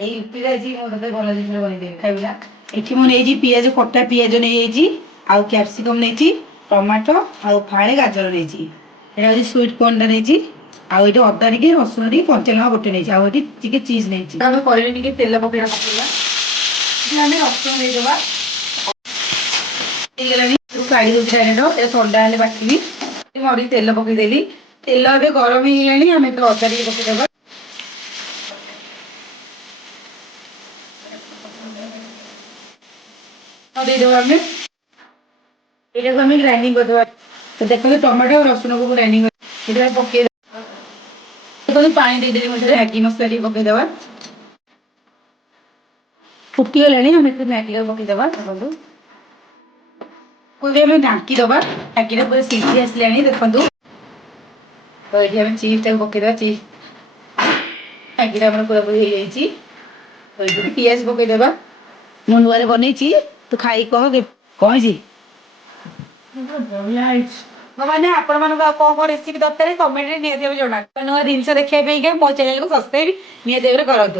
ଏଇ ୟୁପିରେ ଆଜି ମୁଁ ତତେ ଭଲ ଜିନିଷ ବନେଇଦେବି ଖାଇବୁ ନା। ଏଠି ମୁଁ ନେଇଛି ପିଆଜ, କଟା ପିଆଜ ନେଇଯାଇଛି, ଆଉ କ୍ୟାପ୍ସିକମ୍ ନେଇଛି, ଟମାଟୋ ଆଉ ଫାଳେ ଗାଜର ନେଇଛି। ଏଇଟା ହେଉଛି ସୁଇଟ୍ କର୍ଣ୍ଣଟା ନେଇଛି, ଆଉ ଏଇଠି ଅଦା ଟିକେ, ରସୁଣ ଟିକେ, କଞ୍ଚାଲଙ୍କା ଗୋଟେ ନେଇଛି, ଆଉ ଏଠି ଟିକେ ଚିଜ୍ ନେଇଛି। ଆମେ କହିଲେ ଟିକେ ତେଲ ପକେଇବା ପକେଇବା, ଆମେ ରସୁଣ ଦେଇଦେବା। ହେଇଗଲାଣି କାଢି ଦଉଛି ଡାଇରେକ୍ଟ, ଏଟା ଥଣ୍ଡା ହେଲେ ବାଟିବି। ମୁଁ ଆଉ ଟିକେ ତେଲ ପକେଇଦେଲି, ତେଲ ଏବେ ଗରମ ହେଇଗଲାଣି, ଆମେ ଏବେ ଅଦା ଟିକେ ପକେଇଦବା। ଦେଇଦେବା ଆମେ, ଏଇଟାକୁ ଆମେ ଗ୍ରାଇଣ୍ଡିଙ୍ଗ କରିଦେବା। ତ ଦେଖନ୍ତୁ ଟମାଟୋ ଆଉ ରସୁଣକୁ ଗ୍ରାଇଣ୍ଡିଙ୍ଗ ଏଇଟା ପକେଇଦେବା। ଦେଖନ୍ତୁ ପାଣି ଦେଇଦେଲି ମଧ୍ୟରେ ମ୍ୟାଗି ମସଲା ଟିକେ ପକେଇଦବା। ଫୁଟିଗଲାଣି, ଆମେ ଏଥିରେ ମ୍ୟାଗିଟାକୁ ପକେଇଦବା। ଦେଖନ୍ତୁ ଆମେ ଢାଙ୍କି ଦବା, ଢାଙ୍କିଟା ପୁରା ସିଝି ଆସିଲାଣି ଦେଖନ୍ତୁ। ତ ଏଠି ଆମେ ଚିଜଟାକୁ ପକେଇଦବା, ଚିଜ ମ୍ୟାଗିଟା ଆମର ପୁରାପୁରି ହେଇଯାଇଛି। ତ ଏଠି ପିଆଜ ପକେଇଦବା। ମୁଁ ନୂଆରେ ବନେଇଛି, ତୁ ଖାଇକି କହ କଣ ହେଇଛି। ବଢିଆ ହେଇଛି। ମାନେ ଆପଣମାନଙ୍କୁ ଆଉ କଣ କଣ ରେସିପି ଦରକାର କମେଣ୍ଟରେ ନିହାତି ଭାବେ ଜଣାନ୍ତୁ। ନୂଆ ଜିନିଷ ଦେଖିବା ପାଇଁକା ମୋ ଚ୍ୟାନେଲକୁ ସବସ୍କ୍ରାଇବ ନିହାତି ଭାବରେ କରନ୍ତୁ।